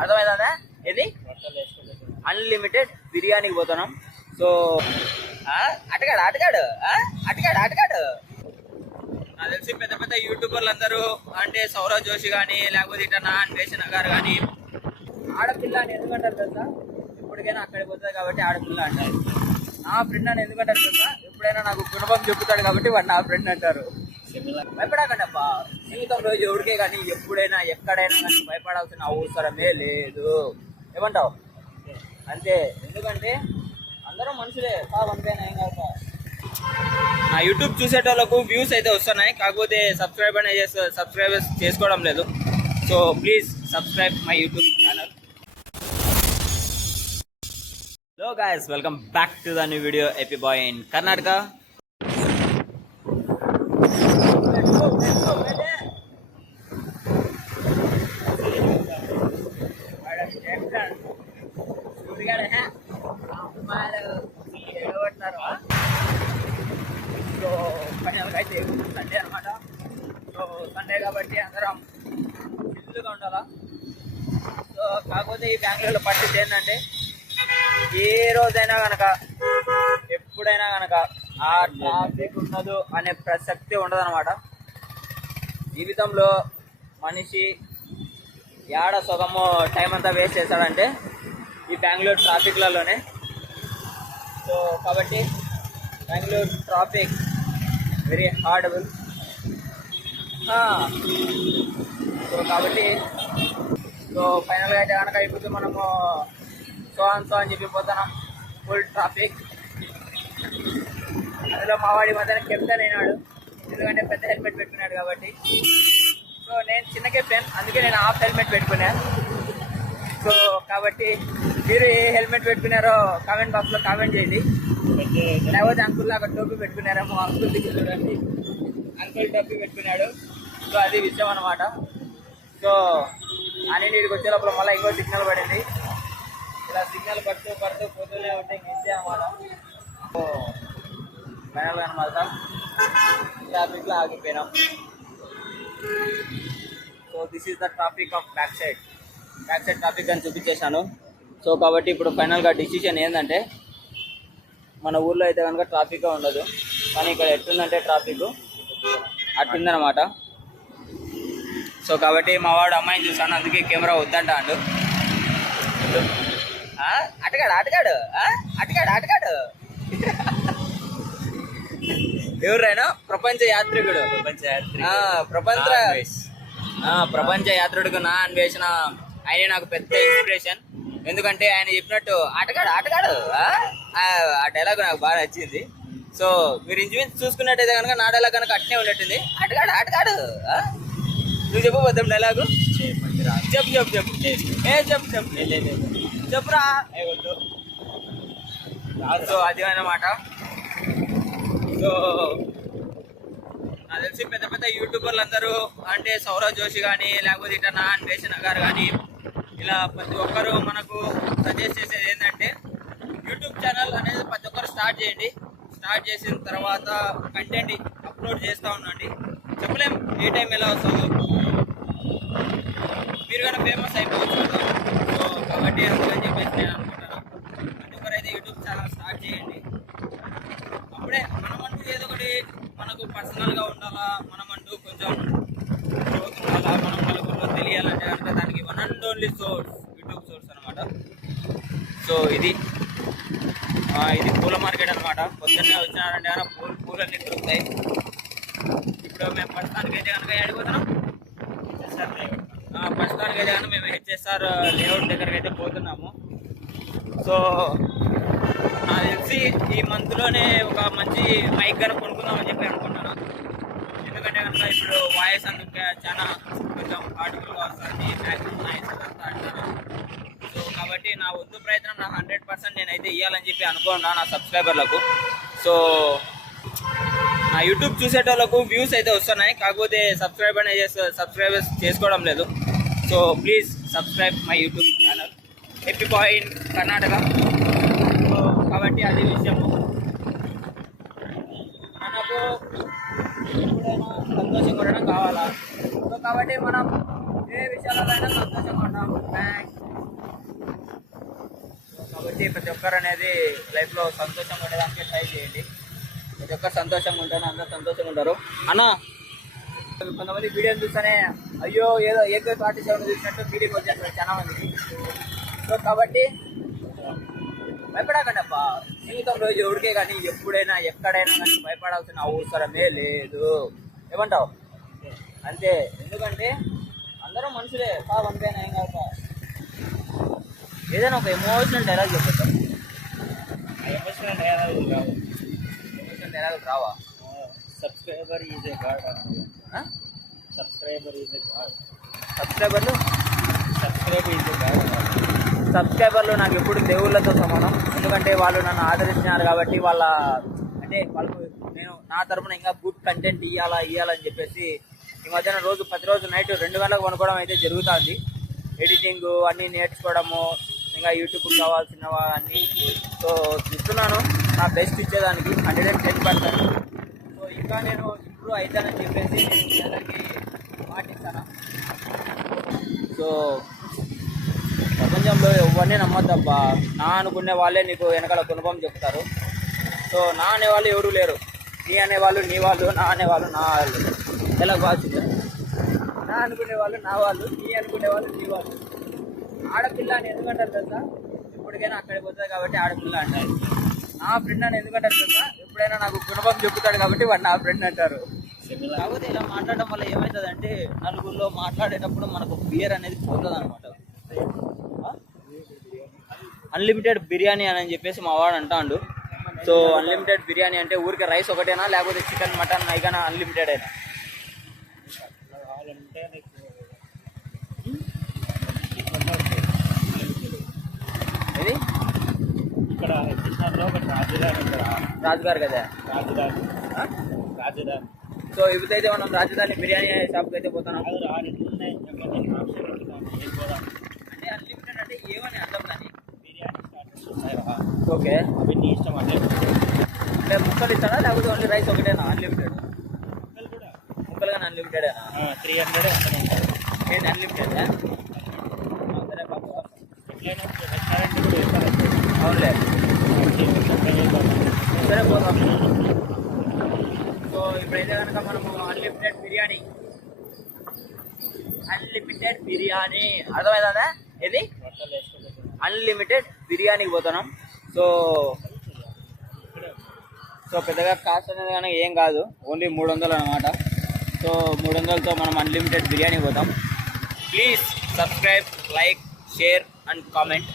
అర్థమైందా? ఇది అన్లిమిటెడ్ బిర్యానీకి పోతున్నాం. సో అటగాడు అటగాడు అటగాడు అటగాడు నాకు తెలిసి పెద్ద పెద్ద యూట్యూబర్లు అందరూ అంటే సౌరవ్ జోషి కానీ లేకపోతే ఇట్లా అన్వేషణ గారు కానీ ఆడపిల్ల అని ఎందుకంటారు తెలుసా? ఎప్పటికైనా అక్కడికి పోతుంది కాబట్టి ఆడపిల్ల అంటారు. నా ఫ్రెండ్ అని ఎందుకంటారు తెలుసా? ఎప్పుడైనా నాకు కుటుంబం చెప్పుతాడు కాబట్టి వాడు నా ఫ్రెండ్ అంటారు. భయపడకండి అబ్బా, జీవితంలో ఎవరికే కానీ ఎప్పుడైనా ఎక్కడైనా కానీ భయపడాల్సిన అవసరమే లేదు. ఏమంటావు? అంతే. ఎందుకంటే అందరూ మనుషులే, అంతేనా? ఏం కాదు. నా యూట్యూబ్ చూసేటోళ్ళకు వ్యూస్ అయితే వస్తున్నాయి, కాకపోతే సబ్స్క్రైబర్స్ చేసుకోవడం లేదు. So please subscribe my YouTube channel. Hello guys, welcome back to the new video AP boy in Karnataka. So ఫైనల్గా అయితే సండే అనమాట. సో సండే కాబట్టి అందరం ఇల్లుగా ఉండాలా. సో కాకపోతే ఈ బెంగళూరులో పరిస్థితి ఏంటంటే ఏ రోజైనా కనుక ఎప్పుడైనా కనుక ఆ ట్రాఫిక్ ఉండదు అనే ప్రసక్తి ఉండదు అనమాట. జీవితంలో మనిషి ఏడ సగము టైం అంతా వేస్ట్ చేస్తాడంటే ఈ బెంగళూరు ట్రాఫిక్లలోనే. సో కాబట్టి బెంగళూరు ట్రాఫిక్ వెరీ హార్డబుల్. సో కాబట్టి సో ఫైనల్గా అయితే కనుక ఇప్పుడు మనము సో అని చెప్పి పోతున్నాం. Full traffic. అందులో మావాడి మధ్యన కెప్టెన్ అయినాడు, ఎందుకంటే పెద్ద హెల్మెట్ పెట్టుకున్నాడు కాబట్టి. సో నేను చిన్న కెప్టెన్, అందుకే నేను హాఫ్ హెల్మెట్ పెట్టుకున్నాను. సో కాబట్టి మీరు ఏ హెల్మెట్ పెట్టుకున్నారో కామెంట్ బాక్స్లో కామెంట్ చేయండి. లేకపోతే అంకుల్ లాగా టోపీ పెట్టుకున్నారేమో, అంకుల్ దగ్గర చూడండి, అంకుల్ టోపీ పెట్టుకున్నాడు. సో అది విషయం అనమాట. సో అని నీటికి వచ్చే లోపల మళ్ళీ ఇంకో సిగ్నల్ పడింది. ఇలా సిగ్నల్ పడుతూ పోతూనే ఉంటే ఇంతే అనమాట. సో ఫైనల్గా అనమాట ట్రాఫిక్లో ఆగిపోయినాం. So this is the traffic of back side traffic అని చూపించేశాను. సో కాబట్టి ఇప్పుడు ఫైనల్గా డిసిషన్ ఏంటంటే మన ఊర్లో అయితే కనుక ట్రాఫిక్ ఉండదు, కానీ ఇక్కడ ఎట్టుందంటే ట్రాఫిక్ అట్టుందనమాట. సో కాబట్టి మా వాడు అమ్మాయిని చూసాను, అందుకే కెమెరా వద్దంట అండు. అటగాడు అటగాడు అటగాడు అటగాడు ఎవరైనా ప్రపంచ యాత్రికుడు, ప్రపంచ యాత్రికుడు నా అన్వేషణ. ఆయన నాకు పెద్ద ఇన్స్పిరేషన్. ఎందుకంటే ఆయన చెప్పినట్టు ఆటగాడు ఆటగాడు ఆ డైలాగ్ నాకు బాగా నచ్చింది. సో మీరు ఇంచుమించు చూసుకున్నట్టయితే కనుక నా డైలాగ్ కనుక అట్నే ఉన్నట్టుంది. ఆటగాడు ఆటగాడు. నువ్వు చెప్పు పోతాం డైలాగు. చెప్పు చెప్పు చెప్పు చెప్పురా. సో అది అన్నమాట. సో నాకు తెలిసి పెద్ద పెద్ద యూట్యూబర్లు అందరూ అంటే సౌరవ్ జోషి కానీ లేకపోతే ఇట్లా అన్వేషణ గారు కానీ ఇలా ప్రతి ఒక్కరు మనకు సజెస్ట్ చేసేది ఏంటంటే యూట్యూబ్ ఛానల్ అనేది ప్రతి ఒక్కరు స్టార్ట్ చేయండి. స్టార్ట్ చేసిన తర్వాత కంటెంట్ అప్లోడ్ చేస్తూ ఉండండి. చెప్పలేం ఏ టైం ఎలా వస్తుందో, మీరు కానీ ఫేమస్ అయిపోవచ్చు. సో కాబట్టి అందుకని చెప్పేసి నేను అనుకుంటాను ప్రతి ఒక్కరైతే యూట్యూబ్ ఛానల్ స్టార్ట్ చేయండి. అప్పుడే మనమంటూ ఏదో ఒకటి మనకు పర్సనల్గా ఉండాలా, మనమంటూ కొంచెం గ్రోత్ ఉండాలా, మనం నలుగురిలో తెలియాలంటే అంటే దానికి one and only source YouTube source అనమాట. సో ఇది పూల మార్కెట్ అనమాట. పొద్దున్నే వచ్చినారంటే కనుక పూలన్నీ దొరుకుతాయి. ఇప్పుడు మేము ప్రస్తుతానికైతే కనుక అడిగిపోతున్నాం. ప్రస్తుతానికైతే కనుక మేము హెచ్ఎస్ఆర్ లేఅవుట్ దగ్గరికి అయితే పోతున్నాము. సో నాకు తెలిసి ఈ మంత్లోనే ఒక మంచి మైక్ కనుక కొనుక్కుందామని చెప్పి అనుకుంటున్నాను. ఎందుకంటే కనుక ఇప్పుడు వాయిస్ అందుకే చాలా కొంచెం పార్టికల్గా వస్తుంది, మ్యాక్సిమం నాయిస్ అంతా అంటారు. సో కాబట్టి నా వంతు ప్రయత్నం నా 100% నేనైతే ఇవ్వాలని చెప్పి అనుకున్నాను నా సబ్స్క్రైబర్లకు. నా యూట్యూబ్ చూసేటోళ్ళకు వ్యూస్ అయితే వస్తున్నాయి, కాకపోతే సబ్స్క్రైబర్స్ చేసుకోవడం లేదు. So please subscribe my YouTube channel AP boy in Karnataka. So కాబట్టి అది విషయము. మనకు ఎప్పుడైనా సంతోషంగా ఉండడం కావాలా. సో కాబట్టి మనం ఏ విషయాలైనా సంతోషంగా ఉంటాం. ప్రతి ఒక్కరు అనేది లైఫ్లో సంతోషంగా ఉండడానికి ట్రై చేయండి. ప్రతి ఒక్కరు సంతోషంగా ఉంటారు, అందరూ సంతోషంగా ఉంటారు. అన్న కొంతమంది వీడియోని చూస్తేనే అయ్యో ఏదో AK-47 చూసినట్టు ఫీలింగ్ వచ్చేస్తారు చాలా మందికి. సో కాబట్టి భయపడకండి అబ్బా, జీవితంలో ఎవరికే కానీ ఎప్పుడైనా ఎక్కడైనా కానీ భయపడాల్సిన అవసరమే లేదు. ఏమంటావు? అంతే. ఎందుకంటే అందరూ మనుషులే అంతేనా, ఏం కాదు. ఏదైనా ఒక ఎమోషనల్ డైలాగ్ చెప్పేస్తాం. ఎమోషనల్ డైలాగ్ రావు. ఎమోషనల్ డైలాగ్ రావా? Subscriber is a God. Subscriber is a God. Subscriber is a God. సబ్స్క్రైబర్లు నాకు ఎప్పుడు దేవుళ్ళతో సమానం. ఎందుకంటే వాళ్ళు నన్ను ఆదరిస్తున్నారు కాబట్టి వాళ్ళకు నేను నా తరపున ఇంకా గుడ్ కంటెంట్ ఇవ్వాలని చెప్పేసి ఈ మధ్యన ప్రతిరోజు నైట్ 2 గంటలకు కొనుక్కోవడం అయితే జరుగుతుంది. ఎడిటింగ్ అన్నీ నేర్చుకోవడము, ఇంకా యూట్యూబ్కి కావాల్సిన అన్నీ. సో ఇస్తున్నాను నా బెస్ట్ ఇచ్చేదానికి 110%. సో ఇంకా నేను ఇంప్రూవ్ అవుతానని చెప్పేసి అందరికీ పాటిస్తాను. సో ప్రపంచంలో ఎవరిని నమ్మద్దబ్బా. నా అనుకునే వాళ్ళే నీకు వెనకాల గుణపం చెప్తారు. సో నా అనేవాళ్ళు ఎవరు లేరు. నీ అనేవాళ్ళు నీ వాళ్ళు, నా అనేవాళ్ళు నా వాళ్ళు. ఎలా బాగా నా అనుకునే వాళ్ళు నా వాళ్ళు, నీ అనుకునే వాళ్ళు నీ వాళ్ళు. ఆడపిల్ల అని ఎందుకంటారు తెలుసా? ఎప్పటికైనా అక్కడికి పోతుంది కాబట్టి ఆడపిల్ల అంటారు. నా ఫ్రెండ్ అని ఎందుకంటారు తెలుసా? ఎప్పుడైనా నాకు గుణపం చెప్తాడు కాబట్టి వాడు నా ఫ్రెండ్ అంటారు. కాకపోతే ఇలా మాట్లాడడం వల్ల ఏమవుతుందంటే నలుగురిలో మాట్లాడేటప్పుడు మనకు ఫియర్ అనేది పోతుంది అనమాట. అన్లిమిటెడ్ బిర్యానీ అని చెప్పేసి మా వాడు అంటాడు. సో అన్లిమిటెడ్ బిర్యానీ అంటే ఊరికే రైస్ ఒకటేనా, లేకపోతే చికెన్ మటన్ అయినా అన్లిమిటెడ్ అయినా? ఇది ఇక్కడ రాజుగారు కదా, రాజధాని. సో ఇప్పుడైతే మనం రాజధాని బిర్యానీ షాప్కి అయితే పోతున్నాం. అంటే అన్లిమిటెడ్ అంటే ఏమని అర్థం కానీ ఓకే అవన్నీ ఇష్టం అంటే ముక్కలు ఇస్తాడా లేకపోతే ఓన్లీ రైస్ ఒకటేనా అన్లిమిటెడ్? ముక్కలు కానీ అన్లిమిటెడ్ 300 ఏంటి అన్లిమిటెడ్? సరే బాబు, రెస్టారెంట్ కూడా వేస్తారు. అవునులే, సరే పోతాం. సో ఇప్పుడైతే కనుక మనము అన్లిమిటెడ్ బిర్యానీ అర్థమైందా? ఇది అన్లిమిటెడ్ బిర్యానీకి పోతున్నాం. సో పెద్దగా కాస్ట్ అనేది కానీ ఏం కాదు, ఓన్లీ 300 అనమాట. సో 300తో మనం అన్లిమిటెడ్ బిర్యానీ పోతాం. Please subscribe, like, share and comment.